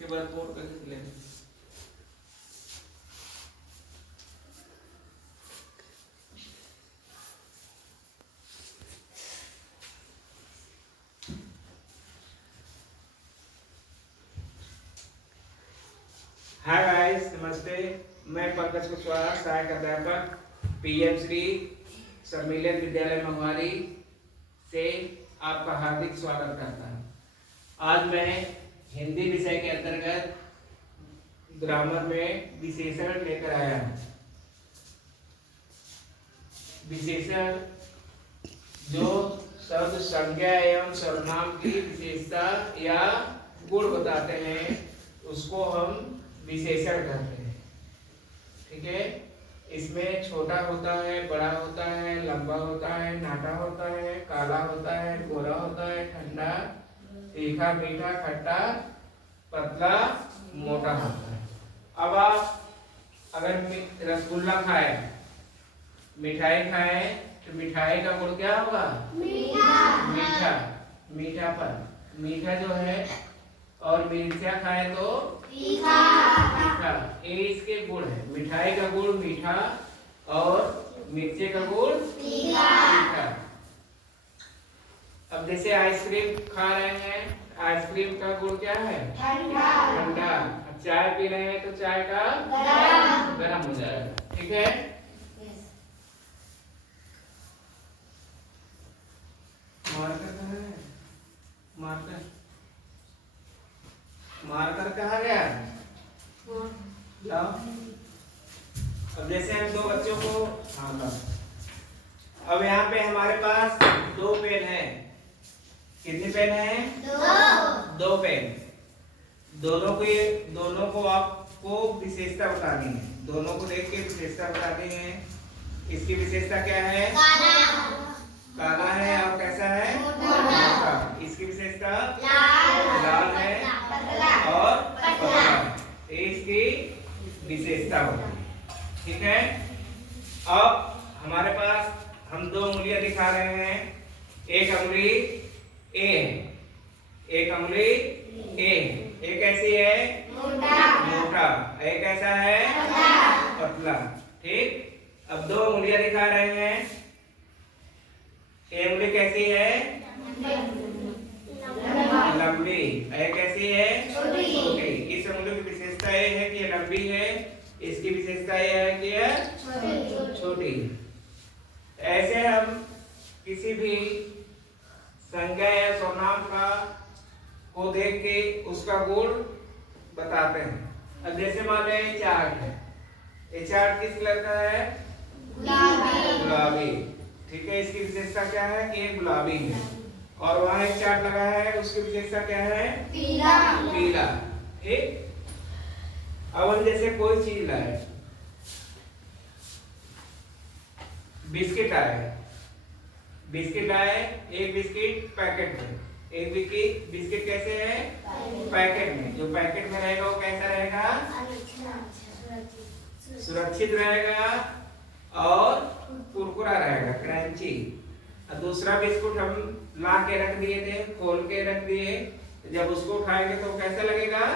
इसके बाद तोड़ कर लेंगे। हाय गाइस, नमस्ते। मैं पंकज कुशवाहा, सहायक अध्यापक पीएम श्री सम्मिलित विद्यालय मंगवारी से आपका हार्दिक स्वागत करता हूँ। आज मैं हिंदी विषय के अंतर्गत ग्रामर में विशेषण लेकर आया हूँ। विशेषण जो शब्द संज्ञा एवं सर्वनाम की विशेषता या गुण बताते हैं उसको हम विशेषण कहते हैं। ठीक है, इसमें छोटा होता है, बड़ा होता है, लंबा होता है, नाटा होता है, काला होता है, गोरा होता है, ठंडा, तीखा, मीठा, खट्टा, पतला, मोटा होता है। अब आप अगर रसगुल्ला खाए, मिठाई खाए तो मिठाई का गुण क्या होगा? मीठा। मीठापन, मीठा जो है। और मिर्चा खाए तो तीखा। ये इसके गुण है। मिठाई का गुण मीठा और मिर्चे का गुण तीखा। अब जैसे आइसक्रीम खा रहे हैं, आइसक्रीम का गुण क्या है? ठंडा। अब चाय पी रहे हैं तो चाय का गरम हो जाएगा। ठीक है, मार्कर कहाँ है? मार्कर कहाँ गया? लाओ। अब जैसे हम दो बच्चों को अब यहाँ पे हमारे पास दो पेन है। कितने पेन है? दो पेन। दोनों को आपको विशेषता बतानी है। दोनों को देख के विशेषता बतानी है। इसकी विशेषता क्या है? काला है और कैसा है? मोटा। इसकी विशेषता लाल है और पतला। इसकी विशेषता होती है। ठीक है, अब हमारे पास हम दो उंगलियां दिखा रहे हैं। एक उंगली ए है, एक उंगली ए। एक कैसी है? मोटा। एक कैसा है? पतला। ठीक, अब दो उंगलियां दिखा रहे हैं। एक उंगली कैसी है? लंबी। एक कैसी है? छोटी। इस उंगली की विशेषता ये है कि ये लंबी है। इसकी विशेषता ये है कि यह छोटी। ऐसे हम किसी भी संज्ञा या सर्वनाम का को देख के उसका गुण बताते हैं। अब जैसे मान लो ये चार्ट है। ये चार्ट किस कलर का है? गुलाबी। ठीक है, इसकी विशेषता क्या है कि ये गुलाबी है। और वहाँ एक चार्ट लगा है, उसकी विशेषता क्या है? पीला। ठीक, अब हम जैसे कोई चीज लाए, बिस्किट आए। बिस्किट आए, एक बिस्किट पैकेट में, एक बिस्किट कैसे है? पैकेट में। जो पैकेट में रहेगा वो कैसा रहेगा? सुरक्षित रहेगा और कुरकुरा रहेगा, क्रंची। और दूसरा बिस्कुट हम ला के रख दिए थे, खोल के रख दिए, जब उसको खाएंगे तो कैसा लगेगा?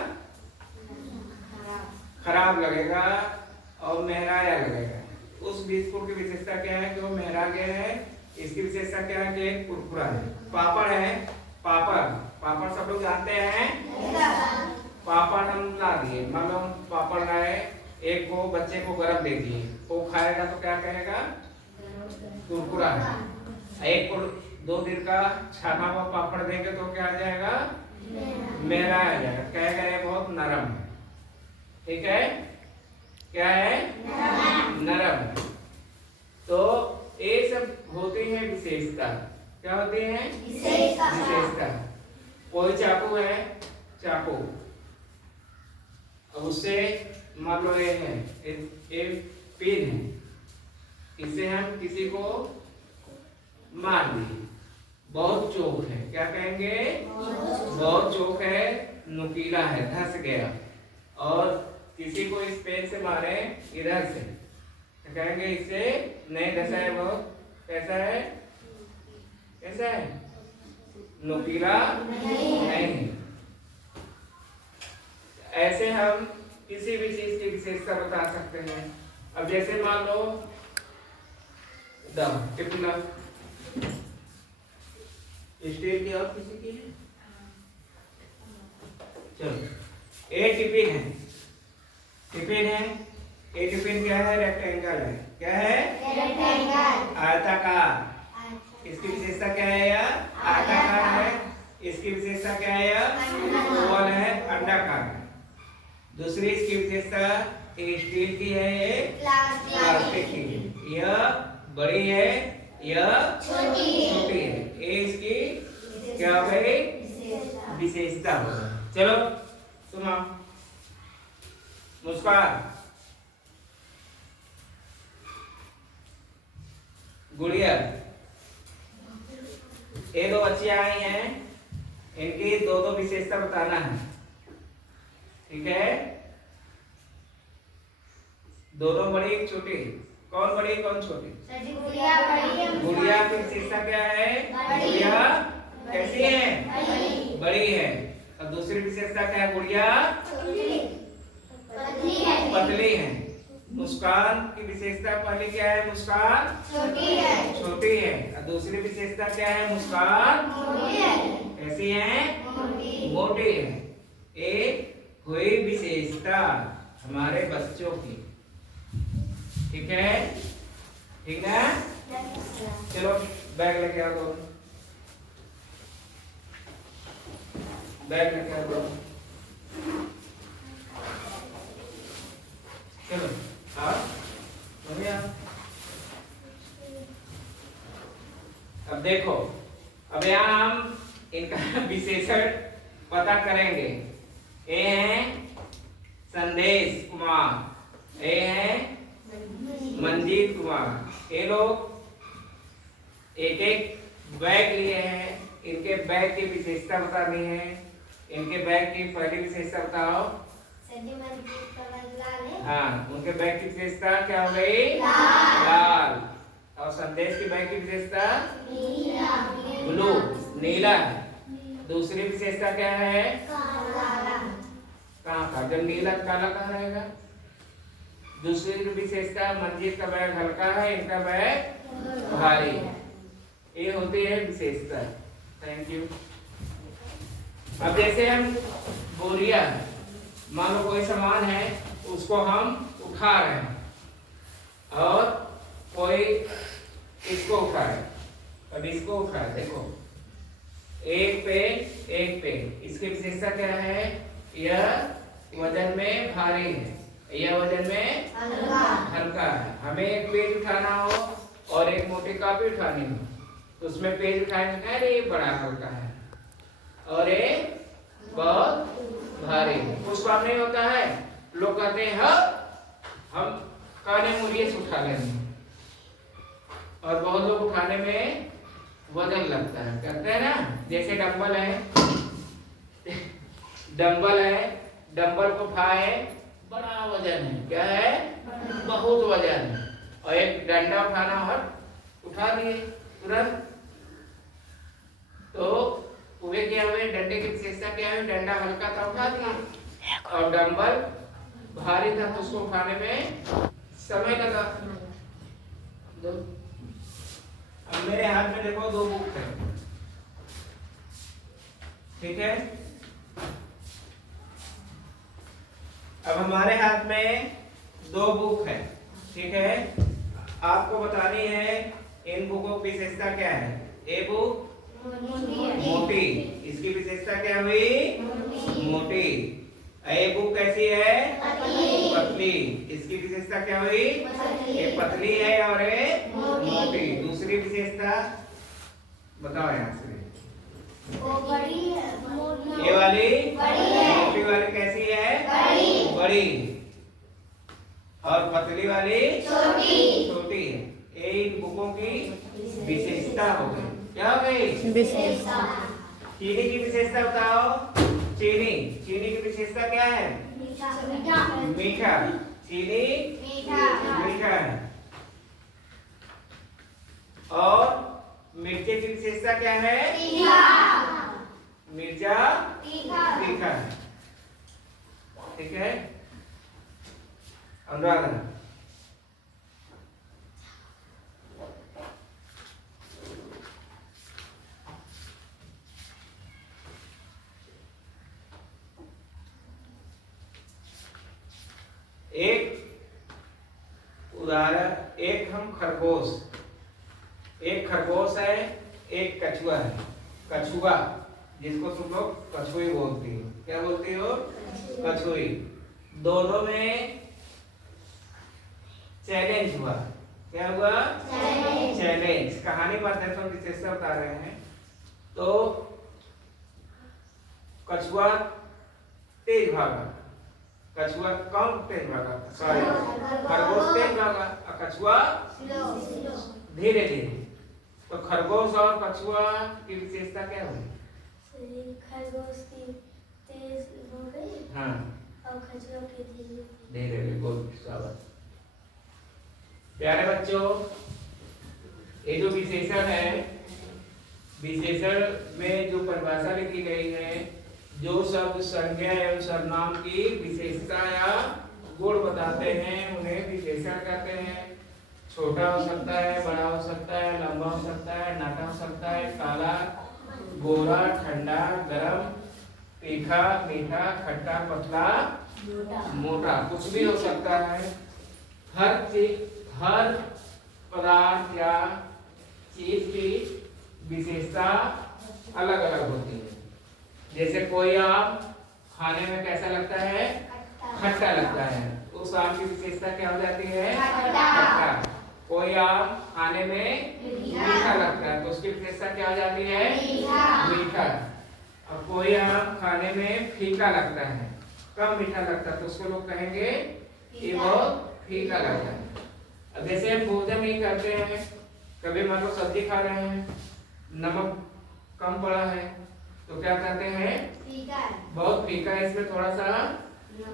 खराब लगेगा और मेहराया लगेगा। उस बिस्कुट की विशेषता क्या है कि वो मेहरा गया है। इसकी विशेषता क्या है कि कुरकुरा है। पापड़ है, पापड़ सब लोग जानते हैं। पापड़ हम ला दिए, मान लो पापड़ लाए, एक को बच्चे को गरम दे दिए, वो खाएगा तो क्या कहेगा? कुरकुरा है। एक को 2 दिन का छाना हुआ पापड़ देंगे तो क्या आ जाएगा? मेहरा आ जाएगा, कहेगा ये बहुत नरम है। ठीक है, क्या है? नरम। तो ये सब होती है विशेषता। क्या होती है? विशेषता। कोई चाकू है, चाकू, अब उससे मान लो ये है, एक पेन है, इससे हम किसी को मार दिए, बहुत चोट है, क्या कहेंगे? बहुत चोट है, नुकीला है, धंस गया। और किसी को इस पेन से मारे इधर से, तो कहेंगे इससे नहीं धंसा है, बहुत कैसा है? कैसा है? नुकीला नहीं। ऐसे हम किसी भी चीज की विशेषता बता सकते हैं। अब जैसे मान लो टिफिन स्टील की और किसी की है, चलो ए टिफिन है, टिफिन है, ए टिफिन क्या है? रेक्टेंगल है। क्या है? रेक्टेंगल, आयताकार। इसकी विशेषता क्या है? यह आयताकार है। इसकी विशेषता क्या है? यह ओवल है, अंडाकार है। दूसरी इसकी विशेषता स्टील की है, ये प्लास्टिक की है। यह बड़ी है, यह छोटी है। ये इसकी क्या हो गई? विशेषता हो गई। चलो सुनो, मुस्कान, गुड़िया, ये दो बच्चियां आई हैं, इनकी दो दो विशेषता बताना है। ठीक है? दोनों बड़ी एक छोटी, कौन बड़ी कौन छोटी? गुड़िया बड़ी। गुड़िया की विशेषता क्या है? गुड़िया कैसी है? बड़ी है। और दूसरी विशेषता क्या है? गुड़िया पतली है। मुस्कान की विशेषता पहले क्या है? मुस्कान छोटी है। और दूसरी विशेषता क्या है? मुस्कान कैसी है? मोटी है। एक हुई विशेषता हमारे बच्चों की। ठीक है? ठीक है? चलो बैग लेके आओ, बैग लेके आओ। चलो आओ, बढ़िया। अब देखो, अब यहाँ हम इनका विशेषण पता करेंगे। ए है संदेश कुमार, ए है मंजीत कुमार। ये लोग एक एक बैग लिए हैं, इनके बैग की विशेषता बतानी है। इनके बैग की पहली विशेषता बताओ। हाँ, उनके बैग की विशेषता क्या हो गई? लाल। और संदेश की बैग की विशेषता ब्लू, नीला। दूसरी विशेषता क्या है? कहाँ का? जब नीला काला कहाँ रहेगा? दूसरी विशेषता मंजीत का बैग हल्का है, इनका बैग भारी है। ये होती है विशेषता। Thank you. अब जैसे हम बोरिया, मान लो कोई सामान है उसको हम उठा रहे हैं और कोई इसको उठाए, अब इसको उठाए, देखो एक पे। इसकी विशेषता क्या है? यह वजन में भारी है, यह वजन में हल्का है। हमें एक पेज उठाना हो और एक मोटी कॉपी उठानी हो तो उसमें पेज उठाने का ये बड़ा हल्का है और ये बहुत भारी है। कुछ काम नहीं होता है, लोग कहते हैं हम काने मुड़िए से उठा लेंगे, और बहुत लोग उठाने में वजन लगता है, कहते हैं ना। जैसे डंबल है, डंबल को उठाए, बड़ा वजन है, क्या है? बहुत वजन है। और एक डंडा उठाना और उठा दिए तुरंत, तो वे क्या हुए? डंडे की विशेषता क्या है? डंडा हल्का था, उठा दिया। और डंबल भारी था तो उसको उठाने में समय लगा। अब मेरे हाथ में देखो दो बुक है, ठीक है? अब हमारे हाथ में दो बुक है, ठीक है? आपको बतानी है इन बुकों की विशेषता क्या है। ए बुक मोटी, इसकी विशेषता क्या हुई? मोटी। ए बुक कैसी है? पतली, इसकी विशेषता क्या हुई? ये पतली है और ये मोटी। दूसरी विशेषता बताओ यहाँ से। वो बड़ी है, ये वाली बड़ी है, मोटी वाली कैसी है? बड़ी। और पतली वाली छोटी है। ये इन बुकों की विशेषता हो गई। क्या हो गई? विशेषता। चीनी की विशेषता बताओ। चीनी की विशेषता क्या है? मीठा। चीनी मीठा है। और मिर्ची की विशेषता क्या है? मिर्चा तीखा है। ठीक है। अनुराधा, एक उदाहरण, एक हम खरगोश, एक खरगोश है, एक कछुआ है। कछुआ जिसको तुम लोग कछुई बोलती हो, क्या बोलती हो? कछुई। दोनों में चैलेंज हुआ। क्या हुआ? चैलेंज। कहानी माध्यम से हम विशेषता बता रहे हैं। तो कछुआ तेज भागा, कछुआ कौन तेज भागा? सॉरी, खरगोश तेज भागा और कछुआ धीरे धीरे। तो खरगोश और कछुआ की विशेषता क्या हुई? खरगोश की तेज हो गई हाँ, और कछुआ की धीरे धीरे धीरे। गुड, शाबाश। प्यारे बच्चों, ये जो विशेषण है, विशेषण में जो परिभाषा लिखी गई है, जो शब्द संज्ञा एवं सर्वनाम की विशेषता या गुण बताते हैं उन्हें विशेषण कहते हैं। छोटा हो सकता है, बड़ा हो सकता है, लंबा हो सकता है, नाटा हो सकता है, काला, गोरा, ठंडा, गरम, तीखा, मीठा, खट्टा, पतला, मोटा, कुछ भी हो सकता है। हर चीज, हर पदार्थ या चीज की विशेषता अलग अलग होती है। जैसे कोई आम खाने में कैसा लगता है? खट्टा लगता है। उस आम की विशेषता क्या हो जाती है? खट्टा। कोई आम खाने में मीठा लगता है तो उसकी विशेषता क्या हो जाती है? मीठा। और कोई आम खाने में फीका लगता है, कम मीठा लगता है, तो उसको लोग कहेंगे ये बहुत फीका लगता है। अब जैसे हम भोजन ही करते हैं, कभी मान लो सब्जी खा रहे हैं, नमक कम पड़ा है तो क्या कहते हैं? बहुत फीका है, इसमें थोड़ा सा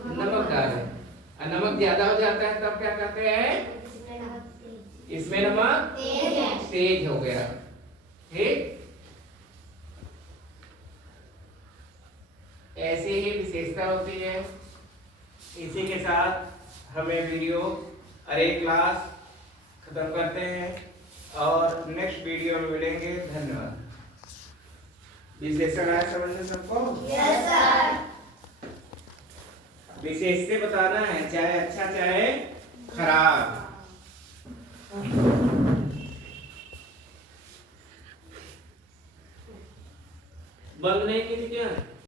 नमक डालें। और नमक ज्यादा हो जाता है तब क्या कहते हैं? इसमें नमक तेज हो गया। ठीक, ऐसी ही विशेषता होती है। इसी के साथ हमें वीडियो अरे क्लास खत्म करते हैं और नेक्स्ट वीडियो में मिलेंगे। धन्यवाद। विशेषण आया समझ में सबको? Yes sir. विशेष से बताना है, चाहे अच्छा चाहे खराब। बंद नहीं की थी क्या?